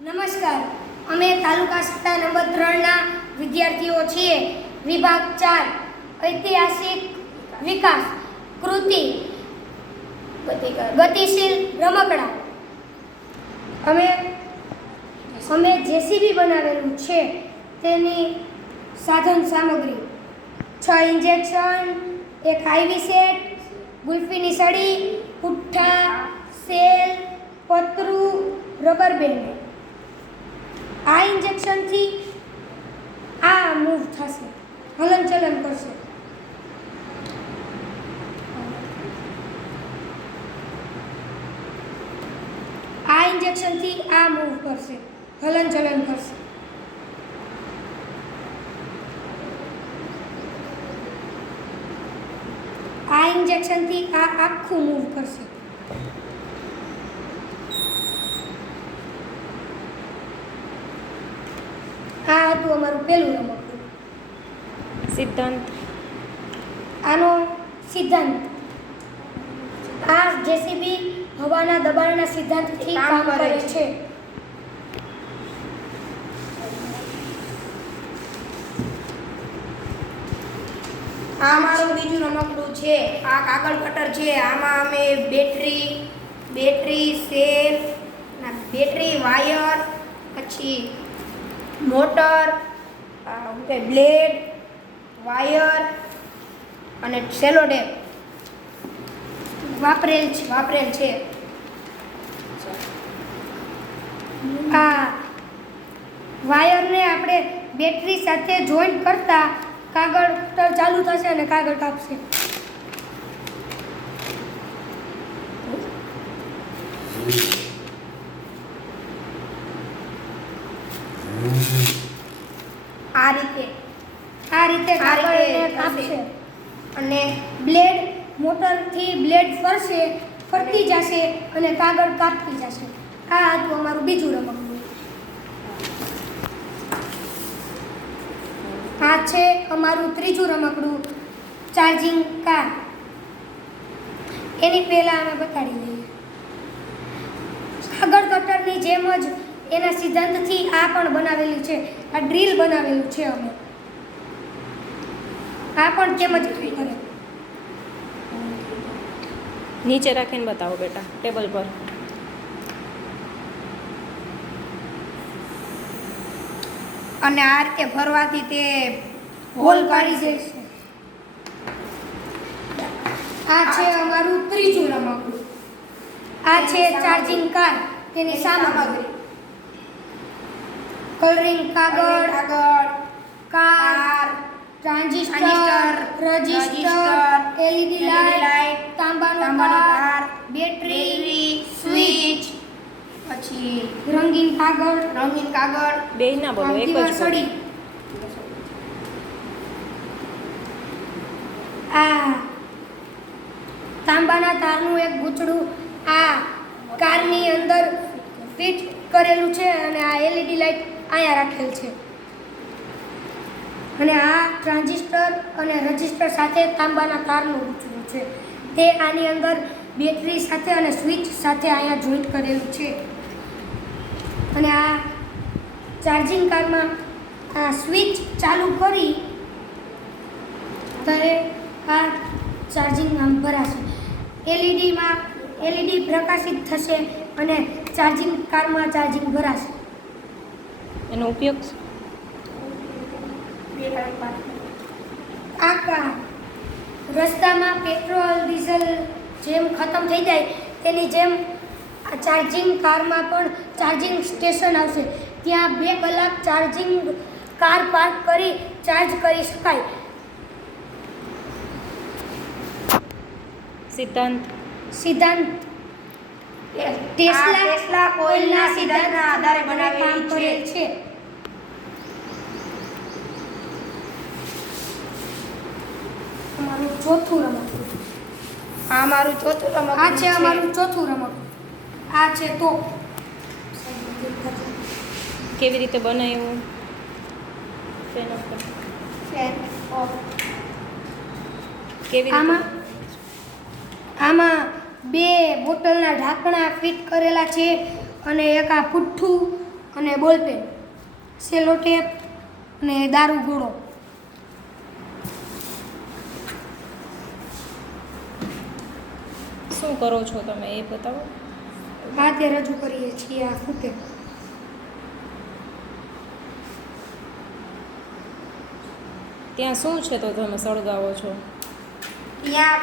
નમસ્કાર, અમે તાલુકા શાળા નંબર 3ના વિદ્યાર્થીઓ છીએ. વિભાગ 4 ઐતિહાસિક વિકાસ કૃતિ ગતિશીલ રમકડા. અમે જેસીબી બનાવેલું છે. તેની સાધન સામગ્રી 6 ઇન્જેક્શન, એક આઈવી સેટ, ગુલ્ફીની સળી, પુઠ્ઠા, સેલ, પતરું, રબર બેન્ડ. આ ઇન્જેક્શનથી આ મૂવ થશે, હલનચલન કરશે. આ ઇન્જેક્શનથી આ મૂવ કરશે, હલનચલન કરશે. આ ઇન્જેક્શનથી આ આખું મૂવ કરશે. આ હતું અમારું પહેલું રમકડું. સિદ્ધાંત. આનો સિદ્ધાંત, આ જેસીબી હવાના દબાણના સિદ્ધાંતથી કામ કરે છે. આ મારું બીજું રમકડું છે. આ કાગળ કટર છે. આમાં અમે બેટરી સેલ, બેટરી વાયર, પછી મોટર, બ્લેડ, વાયર અને સેલો ટેપ વાપરેલ છે. આ વાયરને આપણે બેટરી સાથે જોઈન્ટ કરતા કાગળ કટર ચાલુ થશે અને કાગળ કાપશે. આ રીતે કાગળને કાપશે. અને બ્લેડ, મોટરથી બ્લેડ ફરતી જશે અને કાગળ કાપતી જશે. આ હતું અમારું બીજું રમકડું. આ છે અમારું ત્રીજું રમકડું, ચાર્જિંગ કાર. એની પહેલા અમે બતાડી દઈએ. કાગળ કટરની જેમ જ એના સિદ્ધાંતથી આ પણ બનાવેલું છે. આ ડ્રીલ બનાવેલું છે અમે. આ પણ તેમ જ કરે. નીચે રાખીને બતાવો બેટા, ટેબલ પર. અને આ રીતે ફરવાથી તે હોલ પાડી છે. આ છે અમારું ત્રીજું રમકડું. આ છે ચાર્જિંગ કાર. તેની સામગ્રી કલરિંગ કાગળ, car, transistor, register, LED light, તાંબાનો તાર, બેટરી, સ્વિચ, પછી રંગીન કાગળ, બે ના બોલો, એક જ બોલો. સળી. આ તાંબાના તારનું એક ગૂંચડું આ કારની અંદર ફિટ કરેલું છે અને આ એલઈડી લાઇટ અહીંયા રાખેલ છે. અને આ ટ્રાન્ઝિસ્ટર અને રજિસ્ટર સાથે તાંબાના તારનું ગૂંચડું છે. તે આની અંદર બેટરી સાથે અને સ્વિચ સાથે અહીંયા જોઈન્ટ કરેલું છે. અને આ ચાર્જિંગ કારમાં આ સ્વિચ ચાલુ કરી ત્યારે આ ચાર્જિંગ આમ ભરાશે. એલઈડી પ્રકાશિત થશે અને ચાર્જિંગ કારમાં ચાર્જિંગ ભરાશે. એનો ઉપયોગ આ કાર રસ્તામાં પેટ્રોલ ડીઝલ જેમ ખતમ થઈ જાય તેની જેમ આ ચાર્જિંગ કારમાં પણ ચાર્જિંગ સ્ટેશન આવશે. ત્યાં 2 કલાક ચાર્જિંગ કાર પાર્ક કરી ચાર્જ કરી શકાય. સિદ્ધાંત ટેસ્લા કોઇલના સિદ્ધાંતના આધારે બનાવેલું છે. અમારું ચોથું રમકડું. આ મારું ચોથું રમકડું આ છે અમારું ચોથું રમકડું. આ છે તોપ. કેવી રીતે બનાવ્યું? કેવી રીતે? આમાં 2 બોટલના ઢાંકણા ફિટ કરેલા છે અને એક આ પુઠ્ઠું અને બોલપેન, સેલો ટેપ અને દારૂ ગોળો. શું કરો છો તમે એ બતાવો. આ તે રજૂ કરીએ છીએ આ ફૂટે. ત્યાં શું છે તો તમે સળગાવો છો. ત્યાં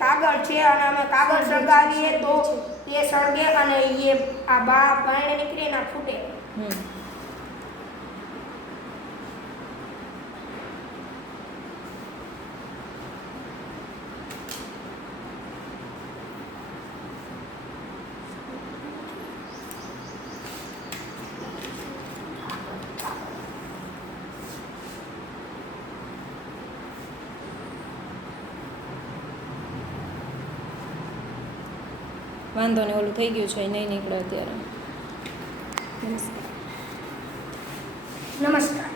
કાગળ છે અને અમે કાગળ સળગાવીએ તો તે સળગે અને એ આ બાયણે નીકળે ને ફૂટે. હમ વાંધો ને ઓલું થઈ ગયું છે એ નહીં નીકળે અત્યારે. નમસ્કાર.